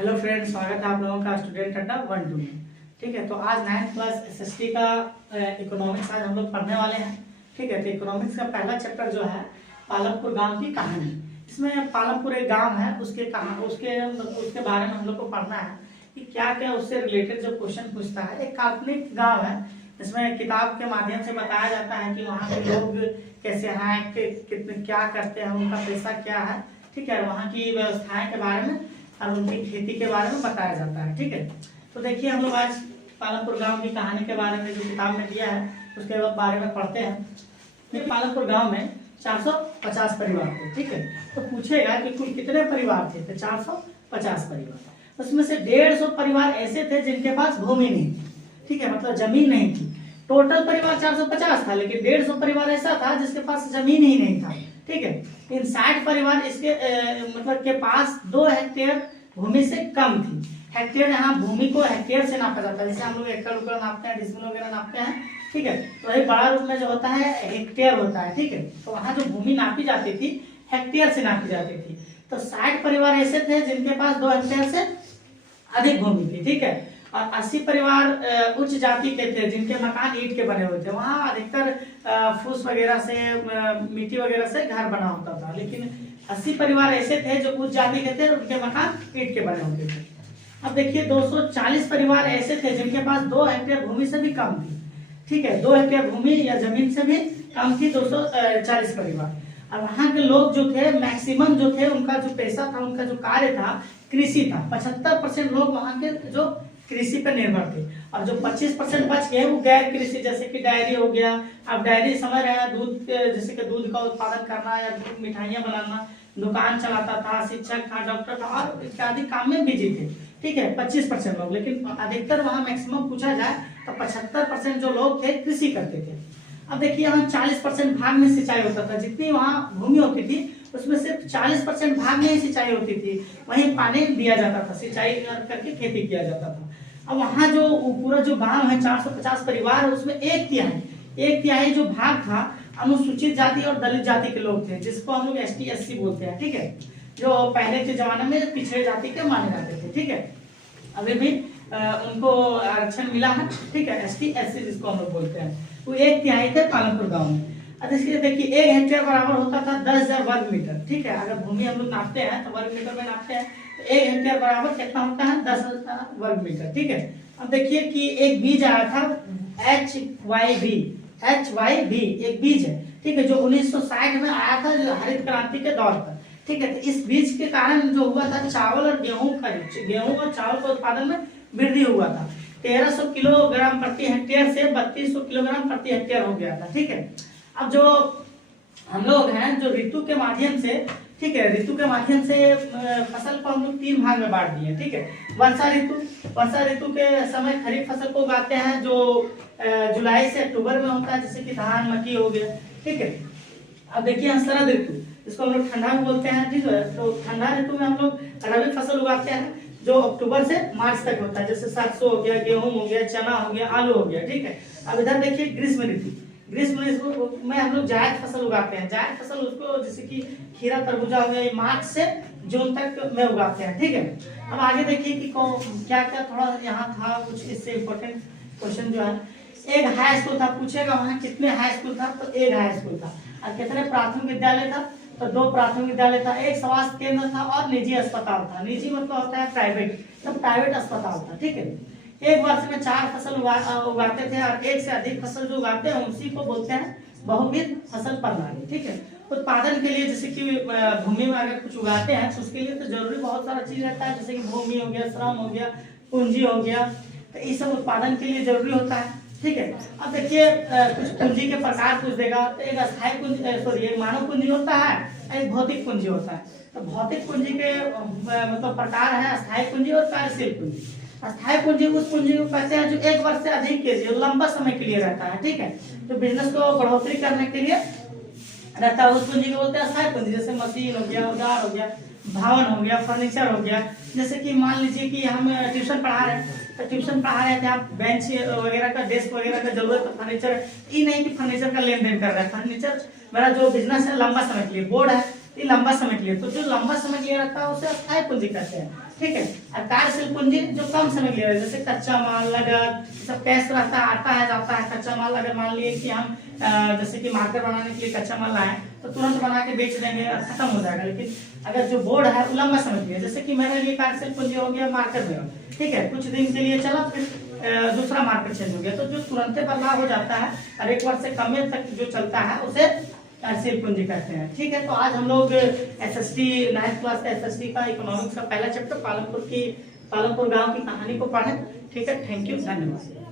Hello friends, स्वागत है आप लोगों का स्टूडेंट अड्डा 1-2 में। ठीक है, तो आज 9th क्लास एसएसटी का इकोनॉमिक्स आज हम लोग पढ़ने वाले हैं। ठीक है, तो इकोनॉमिक्स का पहला चैप्टर जो है पालमपुर गांव की कहानी। इसमें पालमपुर एक गांव है, उसके बारे में हम लोग को पढ़ना है कि क्या क्या उससे रिलेटेड जो क्वेश्चन पूछता है। एक काल्पनिक गाँव है, इसमें किताब के माध्यम से बताया जाता है कि वहाँ के लोग कैसे हैं, कितने क्या करते हैं, उनका पैसा क्या है। ठीक है, वहाँ की व्यवस्थाएं के बारे में और उनकी खेती के बारे में बताया जाता है। ठीक है, तो देखिए हम लोग आज पालमपुर गांव की कहानी के बारे में जो किताब में दिया है उसके बारे में पढ़ते हैं। पालमपुर गांव में 450 परिवार थे। ठीक है, तो पूछेगा कि कुल कितने परिवार थे, तो 450 परिवार। उसमें से 150 परिवार ऐसे थे जिनके पास भूमि नहीं थी। ठीक है, मतलब जमीन नहीं थी। टोटल परिवार 450 था, लेकिन 150 परिवार ऐसा था जिसके पास जमीन ही नहीं था। ठीक है, इन 60 परिवार इसके मतलब के पास 2 हेक्टेयर भूमि से कम थी। हेक्टेयर, यहाँ भूमि को हेक्टेयर से नापा जाता है, जैसे हम लोग एकड़ उकड़ नापते हैं, डिसमिल वगैरह नापते हैं। ठीक है, तो ये बड़ा रूप में जो होता है हेक्टेयर होता है। ठीक है, तो वहाँ जो भूमि नापी जाती थी हेक्टेयर से नापी जाती थी। तो 60 परिवार ऐसे थे जिनके पास 2 हेक्टेयर से अधिक भूमि थी। ठीक है, और 80 परिवार उच्च जाति के थे जिनके मकान ईंट के बने हुए थे। वहाँ अधिकतर फूस वगैरह से, मिट्टी वगैरह से घर बना होता था। लेकिन 80 परिवार ऐसे थे जो उच्च जाति के थे और उनके मकान ईंट के बने होते थे। अब देखिए 240 परिवार ऐसे थे जिनके पास 2 हेक्टेयर भूमि से भी कम थी। ठीक है, 2 हेक्टेयर भूमि या जमीन से भी कम थी 240 परिवार। और वहाँ के लोग जो थे मैक्सिमम जो थे, उनका जो पैसा था, उनका जो कार्य था कृषि था। 75% लोग वहाँ के जो कृषि पर निर्भर थे, और जो 25% बच गए वो गैर कृषि, जैसे कि डायरी हो गया। अब डायरी समझ रहे हैं, दूध, जैसे कि दूध का उत्पादन करना या दूध मिठाइयाँ बनाना, दुकान चलाता था, शिक्षक था, डॉक्टर था और इत्यादि काम में बिजी थे। ठीक है, 25% लोग। लेकिन अधिकतर वहाँ मैक्सिमम पूछा जाए तो 75% जो लोग थे कृषि करते थे। अब देखिए यहाँ 40% भाग में सिंचाई होता था। जितनी वहाँ भूमि होती थी उसमें सिर्फ 40% भाग में ही सिंचाई होती थी, वहीं पानी दिया जाता था, सिंचाई करके खेती किया जाता था। अब वहाँ जो पूरा जो गांव है 450 परिवार है, उसमें एक तिहाई जो भाग था अनुसूचित जाति और दलित जाति के लोग थे, जिसको हम लोग ST SC बोलते हैं। ठीक है, जो पहले के जमाने में पिछड़े जाति के माने जाते थे। ठीक है, अभी भी उनको आरक्षण मिला है। ठीक है, ST SC जिसको हम लोग बोलते हैं, वो एक तिहाई थे पालमपुर गाँव में। देखिए 1 हेक्टेयर बराबर होता था 10,000 वर्ग मीटर। ठीक है, अगर भूमि हम लोग नापते हैं तो वर्ग मीटर में नापते हैं, तो 1 हेक्टेयर बराबर कितना होता है 10,000 वर्ग मीटर। ठीक है, अब देखिए कि एक बीज आया था HYV एक बीज है। ठीक है, जो 1960 में आया था, जो हरित क्रांति के दौर पर। ठीक है, तो इस बीज के कारण जो हुआ था चावल और गेहूं और चावल के उत्पादन में वृद्धि हुआ था। 1300 किलोग्राम प्रति हेक्टेयर से 3200 किलोग्राम प्रति हेक्टेयर हो गया था। ठीक है, अब जो हम लोग हैं जो ऋतु के माध्यम से, ठीक है, ऋतु के माध्यम से फसल को हम लोग 3 भाग में बांट दिए। ठीक है, वर्षा ऋतु के समय खरीफ फसल को उगाते हैं, जो जुलाई से अक्टूबर में होता है, जैसे कि धान मक्की हो गया। ठीक है, अब देखिए शरद ऋतु, इसको हम लोग ठंडा में बोलते हैं। ठीक है, तो ठंडा ऋतु में हम लोग रबी फसल उगाते हैं, जो अक्टूबर से मार्च तक होता है, जैसे सरसों हो गया, गेहूं हो गया, चना हो गया, आलू हो गया। ठीक है, अब इधर देखिए ग्रीष्म ऋतु में हम लोग जायद फसल उगाते हैं। जायद फसल उसको जैसे कि खीरा तरबूजा हो गया, मार्च से जून तक में उगाते हैं। ठीक है, अब आगे देखिए कि क्या क्या थोड़ा यहाँ था कुछ इससे इम्पोर्टेंट क्वेश्चन जो है। एक हाई स्कूल था, पूछेगा वहाँ कितने हाई स्कूल था, तो एक हाई स्कूल था। और कितने प्राथमिक विद्यालय था, तो 2 प्राथमिक विद्यालय था, एक स्वास्थ्य केंद्र था और निजी अस्पताल था। निजी मतलब होता है प्राइवेट, तो प्राइवेट अस्पताल था। ठीक है, एक वर्ष में 4 फसल उगाते थे, और एक से अधिक फसल जो उगाते हैं उसी को बोलते हैं बहुविध फसल प्रणाली। ठीक है, उत्पादन के लिए जैसे कि भूमि में अगर कुछ उगाते हैं तो उसके लिए तो जरूरी बहुत सारा चीज रहता है, जैसे कि भूमि हो गया, श्रम हो गया, पूंजी हो गया, तो ये सब उत्पादन के लिए जरूरी होता है। ठीक है, अब देखिए कुछ पूंजी के प्रकार पूछ देगा, तो एक अस्थायी पूंजी, एक मानव पूंजी होता है, एक भौतिक पूंजी होता है। तो भौतिक पूंजी के मतलब प्रकार है अस्थायी पूंजी और कार्यशील पूंजी। अस्थायी पूंजी उस पूंजी को कहते हैं जो 1 वर्ष से अधिक के लिए लंबा समय के लिए रहता है। ठीक है, जो बिजनेस को बढ़ोतरी करने के लिए रहता है, उस पूंजी को बोलते हैं अस्थायी पूंजी। जैसे मशीन हो गया, औजार हो गया, भवन हो गया, फर्नीचर हो गया। जैसे कि मान लीजिए कि हम ट्यूशन पढ़ा रहे हैं, तो ट्यूशन पढ़ा रहे थे, आप बेंच वगैरह का, डेस्क वगैरह का जरूरत है, फर्नीचर, ये नहीं कि फर्नीचर का लेन देन कर रहे हैं। फर्नीचर मेरा जो बिजनेस है लंबा समय के लिए, बोर्ड है, ये लंबा समय के लिए, तो जो लंबा समय के लिए रहता है उसे अस्थायी पूंजी कहते हैं, ठीक है। और कार्यशील पूंजी जो कम समय के लिए रहता है, जैसे कच्चा माल, नगद, सब कैश रहता है, आता है जाता है। कच्चा माल अगर मान लिए कि हम जैसे कि मार्कर बनाने के लिए कच्चा माल लाए तो तुरंत बना के बेच देंगे और खत्म हो जाएगा। लेकिन अगर जो बोर्ड है वो लंबा समय के लिए, जैसे कि मेरे लिए कार्यशील पूंजी हो गया मार्कर में, ठीक है, कुछ दिन के लिए चला, फिर दूसरा मार्कर चेंज हो गया, तो जो तुरंत बदलाव हो जाता है और 1 वर्ष से कम तक जो चलता है उसे कार्यशील पूंजी कहते हैं, ठीक है। तो आज हम लोग एसएसटी 9th क्लास एसएसटी का इकोनॉमिक्स का पहला चैप्टर पालमपुर गांव की कहानी को पढ़े, ठीक है। थैंक यू, धन्यवाद।